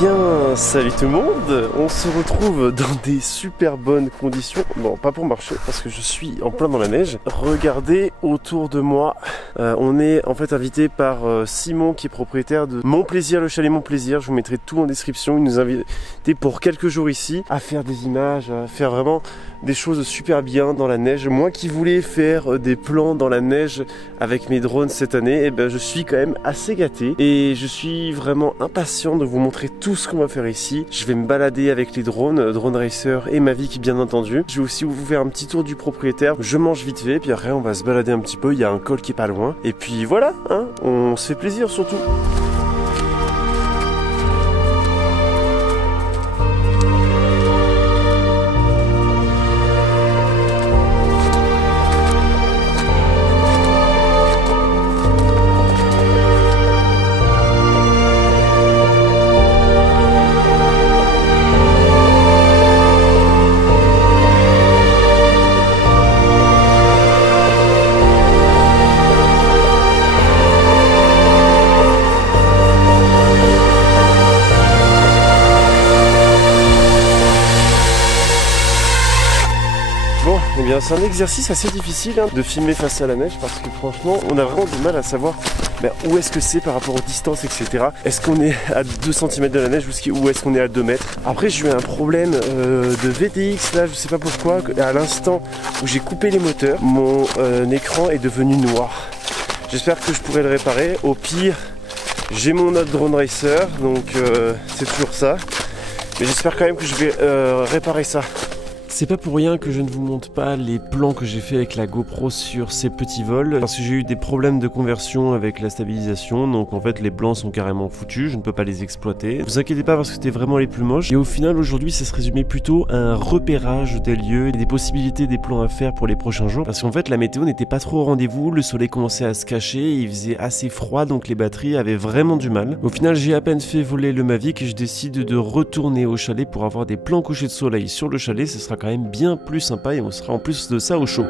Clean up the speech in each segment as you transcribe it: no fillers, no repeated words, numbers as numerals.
bien, salut tout le monde. On se retrouve dans des super bonnes conditions. Bon, pas pour marcher parce que je suis en plein dans la neige. Regardez autour de moi. On est en fait invité par Simon qui est propriétaire de Mon Plaisir, le chalet Mon Plaisir. Je vous mettrai tout en description. Il nous a invités pour quelques jours ici à faire des images, à faire vraiment des choses super bien dans la neige. Moi qui voulais faire des plans dans la neige avec mes drones cette année, eh ben, je suis quand même assez gâté et je suis vraiment impatient de vous montrer tout ce qu'on va faire ici. Je vais me balader avec les drones, Drone Racer et Mavic bien entendu. Je vais aussi vous faire un petit tour du propriétaire. Je mange vite fait, puis après on va se balader un petit peu. Il y a un col qui est pas loin. Et puis voilà, hein, on se fait plaisir surtout. Bon, eh bien c'est un exercice assez difficile hein, de filmer face à la neige parce que franchement on a vraiment du mal à savoir où est-ce que c'est par rapport aux distances, etc. Est-ce qu'on est à 2 cm de la neige ou est-ce qu'on est à 2 mètres? Après j'ai eu un problème de VTX là, je sais pas pourquoi, à l'instant où j'ai coupé les moteurs, mon écran est devenu noir. J'espère que je pourrai le réparer. Au pire, j'ai mon autre Drone Racer, donc c'est toujours ça. Mais j'espère quand même que je vais réparer ça. C'est pas pour rien que je ne vous montre pas les plans que j'ai fait avec la GoPro sur ces petits vols, parce que j'ai eu des problèmes de conversion avec la stabilisation, donc en fait les plans sont carrément foutus, je ne peux pas les exploiter. Ne vous inquiétez pas parce que c'était vraiment les plus moches. Et au final aujourd'hui ça se résumait plutôt à un repérage des lieux et des possibilités des plans à faire pour les prochains jours, parce qu'en fait la météo n'était pas trop au rendez-vous, le soleil commençait à se cacher, il faisait assez froid donc les batteries avaient vraiment du mal. Au final j'ai à peine fait voler le Mavic et je décide de retourner au chalet pour avoir des plans couchés de soleil sur le chalet. Ce sera quand même bien plus sympa et on sera en plus de ça au chaud.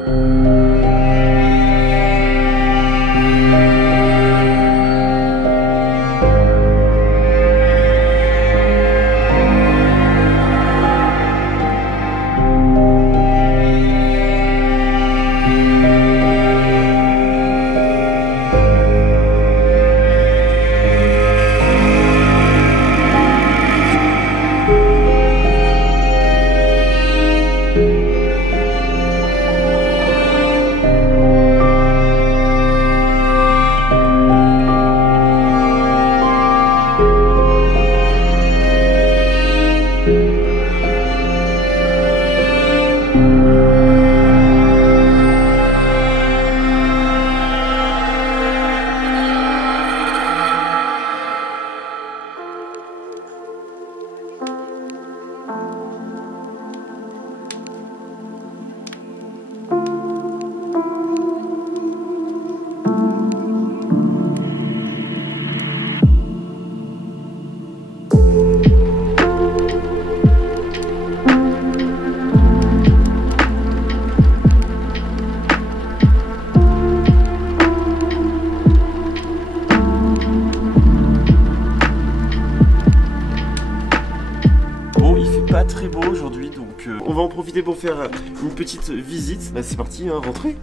Très beau aujourd'hui, donc on va en profiter pour faire une petite visite. Bah, c'est parti, hein, rentrez.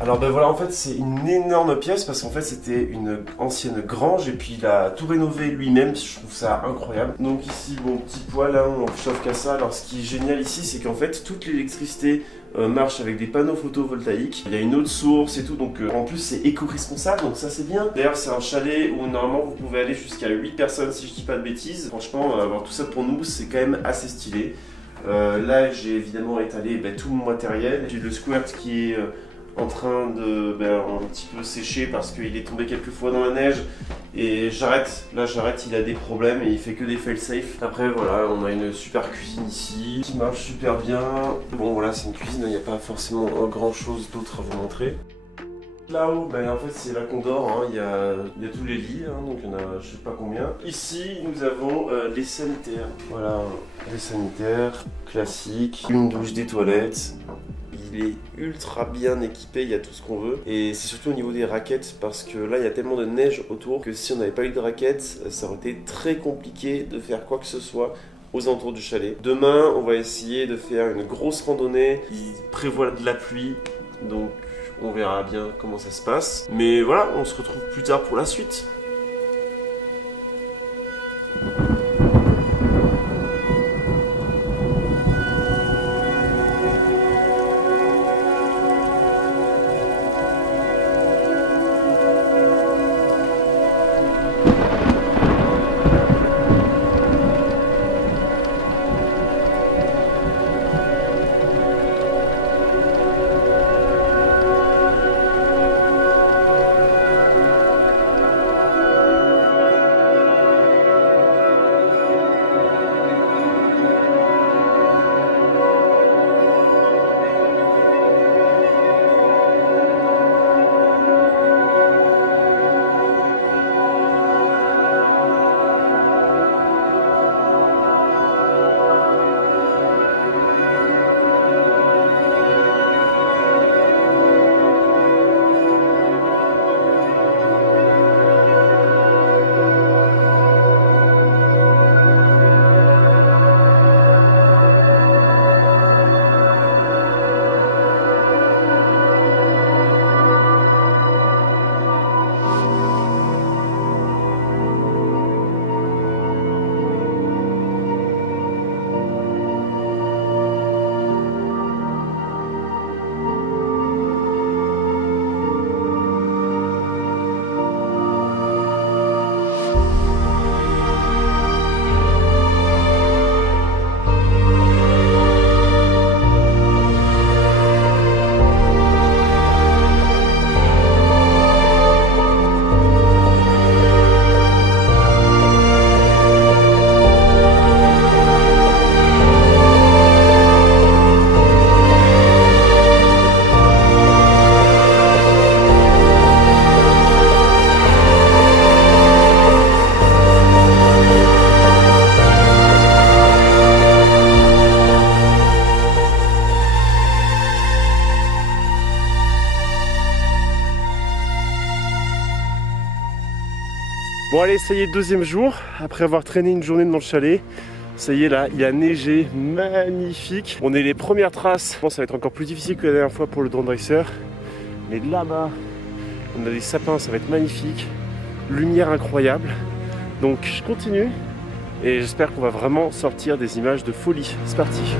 Alors ben voilà, en fait c'est une énorme pièce parce qu'en fait c'était une ancienne grange et puis il a tout rénové lui-même. Je trouve ça incroyable. Donc ici bon, petit poêle, hein, on chauffe qu'à ça. Alors ce qui est génial ici c'est qu'en fait toute l'électricité marche avec des panneaux photovoltaïques. Il y a une autre source et tout, donc en plus c'est éco-responsable, donc ça c'est bien. D'ailleurs c'est un chalet où normalement vous pouvez aller jusqu'à 8 personnes si je dis pas de bêtises. Franchement avoir tout ça pour nous c'est quand même assez stylé. Là j'ai évidemment étalé tout mon matériel. J'ai le squirt qui est en train de un petit peu sécher parce qu'il est tombé quelques fois dans la neige et j'arrête, là j'arrête, il a des problèmes et il fait que des fail-safe. Après voilà, on a une super cuisine ici qui marche super bien. Bon voilà, c'est une cuisine, il n'y a pas forcément grand chose d'autre à vous montrer. Là-haut, en fait c'est là qu'on dort, hein. Il y a tous les lits, hein, donc il y en a je sais pas combien. Ici nous avons les sanitaires. Voilà, les sanitaires classiques, une douche, des toilettes. il est ultra bien équipé, il y a tout ce qu'on veut. Et c'est surtout au niveau des raquettes, parce que là il y a tellement de neige autour que si on n'avait pas eu de raquettes, ça aurait été très compliqué de faire quoi que ce soit aux alentours du chalet. Demain, on va essayer de faire une grosse randonnée. Il prévoit de la pluie, donc on verra bien comment ça se passe. Mais voilà, on se retrouve plus tard pour la suite. Bon allez, ça y est, deuxième jour, après avoir traîné une journée dans le chalet. Ça y est là, il a neigé, magnifique. On est les premières traces. Bon, ça va être encore plus difficile que la dernière fois pour le Dawn Racer. Mais là-bas, on a des sapins, ça va être magnifique. Lumière incroyable. Donc je continue et j'espère qu'on va vraiment sortir des images de folie. C'est parti.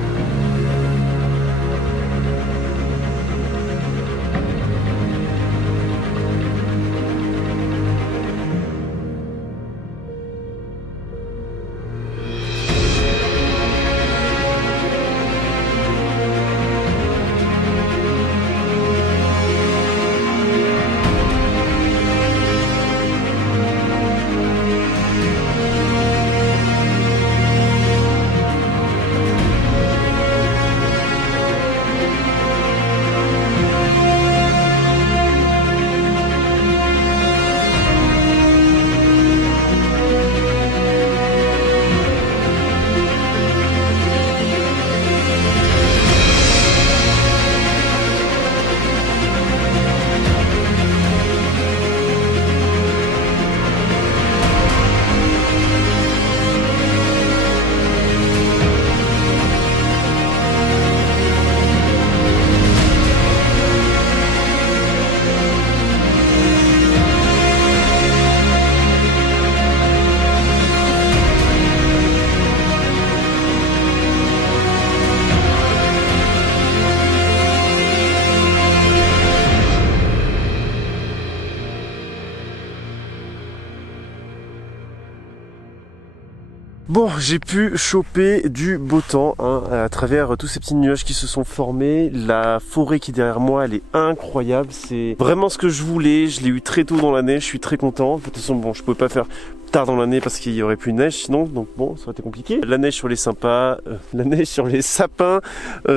Bon, j'ai pu choper du beau temps hein, à travers tous ces petits nuages qui se sont formés. La forêt qui est derrière moi, elle est incroyable. C'est vraiment ce que je voulais. Je l'ai eu très tôt dans l'année. Je suis très content. De toute façon, bon, je pouvais pas faire tard dans l'année parce qu'il y aurait plus de neige sinon. Donc bon, ça aurait été compliqué. La neige sur les sapins,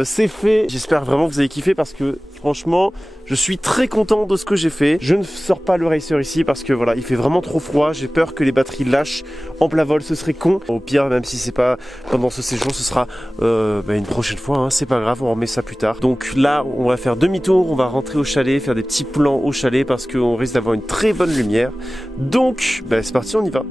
c'est fait. J'espère vraiment que vous avez kiffé parce que franchement, Je suis très content de ce que j'ai fait. Je ne sors pas le racer ici parce que voilà, il fait vraiment trop froid. J'ai peur que les batteries lâchent en plein vol, ce serait con. Au pire, même si c'est pas pendant ce séjour, ce sera une prochaine fois, hein. C'est pas grave, on remet ça plus tard. Donc là, on va faire demi-tour, on va rentrer au chalet, faire des petits plans au chalet parce qu'on risque d'avoir une très bonne lumière. Donc, c'est parti, on y va.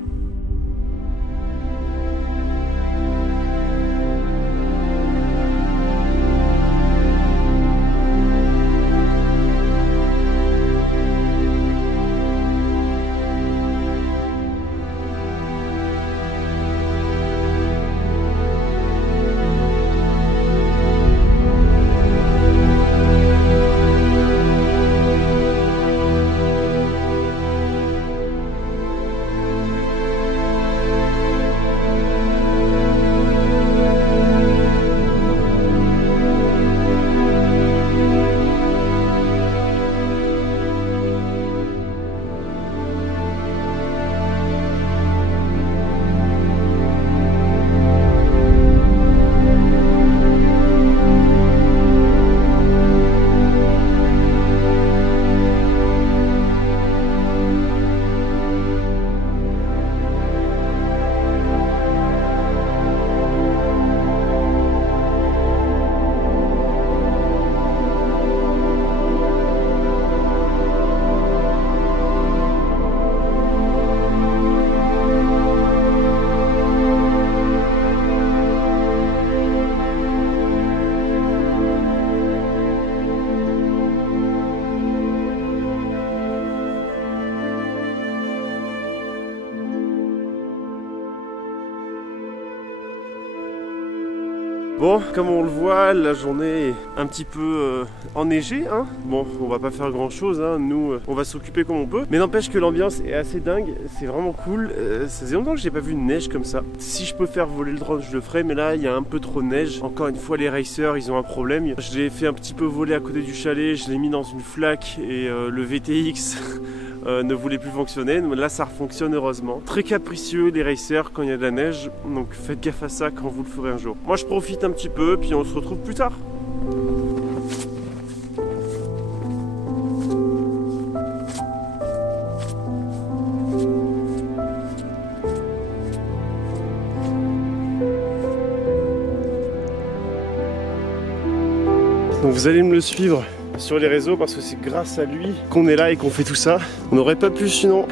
Bon, comme on le voit, la journée est un petit peu enneigée, hein. Bon, on va pas faire grand chose, hein. Nous, on va s'occuper comme on peut. Mais n'empêche que l'ambiance est assez dingue, c'est vraiment cool. Ça faisait longtemps que j'ai pas vu de neige comme ça. Si je peux faire voler le drone, je le ferai, mais là, il y a un peu trop de neige. Encore une fois, les racers, ils ont un problème. Je l'ai fait un petit peu voler à côté du chalet, je l'ai mis dans une flaque et le VTX... ne voulait plus fonctionner, mais là ça fonctionne heureusement. Très capricieux les racers quand il y a de la neige, donc faites gaffe à ça quand vous le ferez un jour. Moi je profite un petit peu, puis on se retrouve plus tard. Donc vous allez me le suivre sur les réseaux parce que c'est grâce à lui qu'on est là et qu'on fait tout ça. On n'aurait pas pu sinon.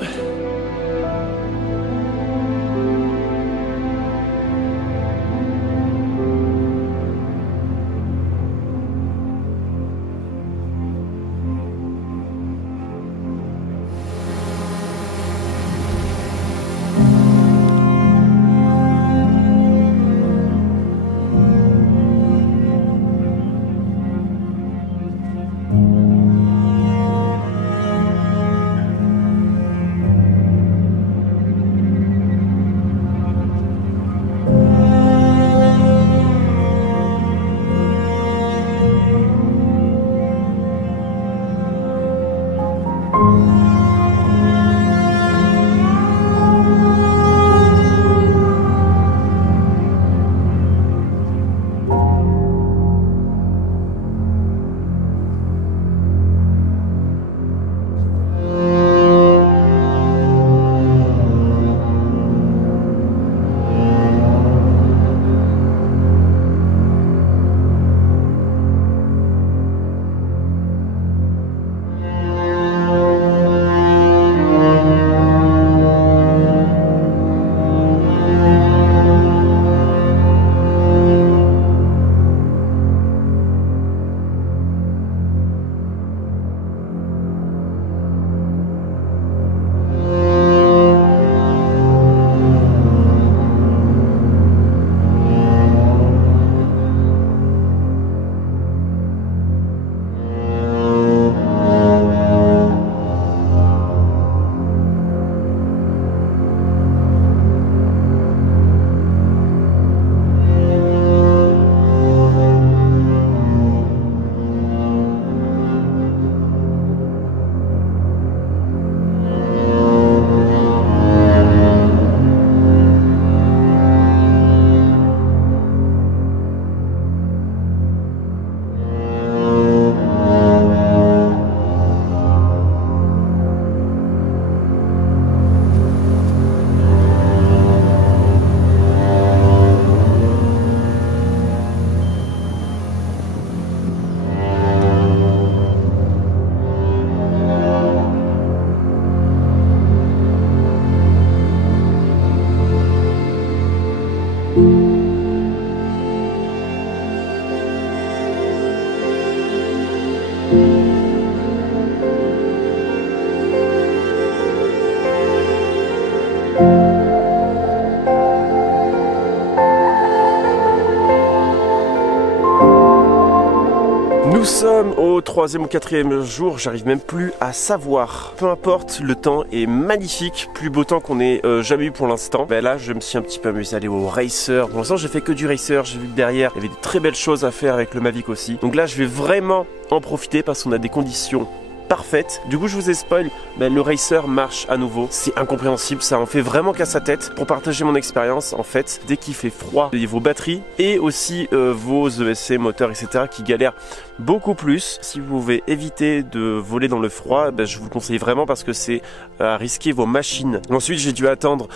Nous sommes au 3e ou 4e jour, j'arrive même plus à savoir. Peu importe, le temps est magnifique, plus beau temps qu'on ait jamais eu pour l'instant. Ben là, je me suis un petit peu amusé à aller au racer. Pour l'instant, j'ai fait que du racer, j'ai vu que derrière, il y avait des très belles choses à faire avec le Mavic aussi. Donc là, je vais vraiment en profiter parce qu'on a des conditions parfaite. Du coup, je vous ai spoil, le racer marche à nouveau. C'est incompréhensible, ça en fait vraiment qu'à sa tête. Pour partager mon expérience, en fait, dès qu'il fait froid, il y a vos batteries et aussi vos ESC, moteurs, etc. qui galèrent beaucoup plus. Si vous pouvez éviter de voler dans le froid, je vous le conseille vraiment parce que c'est à risquer vos machines. Ensuite, j'ai dû attendre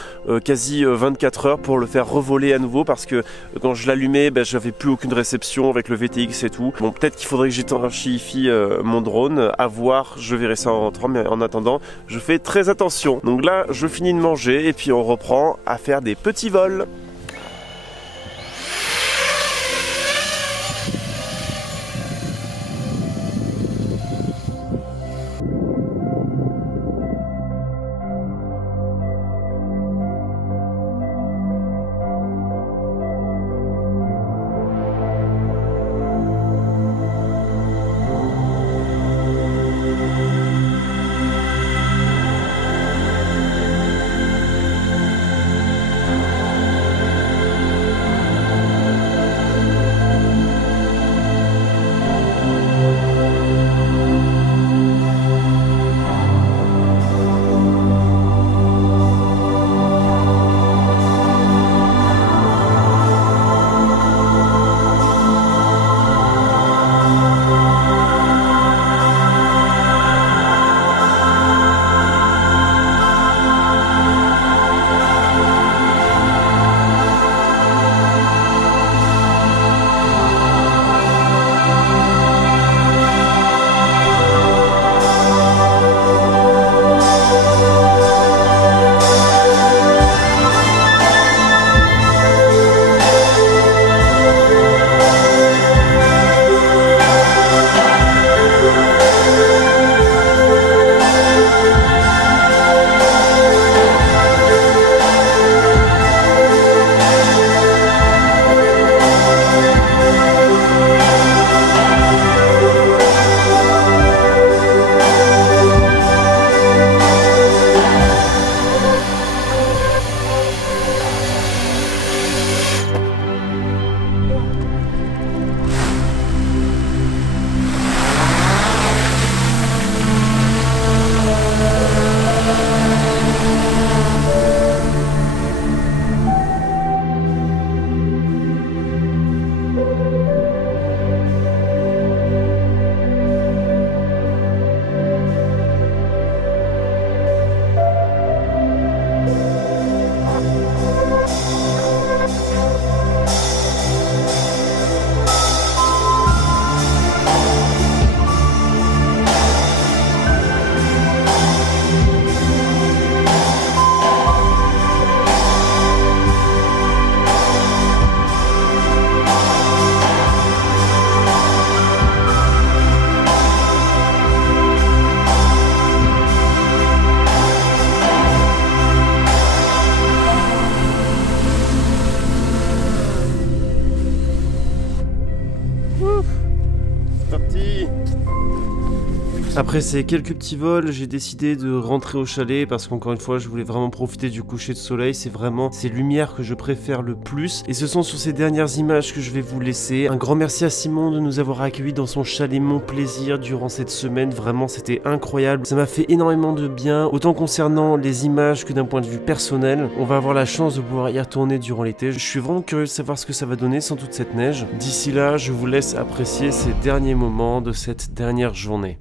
quasi 24 heures pour le faire revoler à nouveau parce que quand je l'allumais, j'avais plus aucune réception avec le VTX et tout. Bon, peut-être qu'il faudrait que j'étanchifie mon drone, à voir. Je verrai ça en rentrant, mais en attendant, je fais très attention. Donc là, je finis de manger et puis on reprend à faire des petits vols. Après ces quelques petits vols, j'ai décidé de rentrer au chalet parce qu'encore une fois, je voulais vraiment profiter du coucher de soleil. C'est vraiment ces lumières que je préfère le plus. Et ce sont sur ces dernières images que je vais vous laisser. Un grand merci à Simon de nous avoir accueillis dans son chalet Mon Plaisir durant cette semaine. Vraiment, c'était incroyable. Ça m'a fait énormément de bien, autant concernant les images que d'un point de vue personnel. On va avoir la chance de pouvoir y retourner durant l'été. Je suis vraiment curieux de savoir ce que ça va donner sans toute cette neige. D'ici là, je vous laisse apprécier ces derniers moments de cette dernière journée.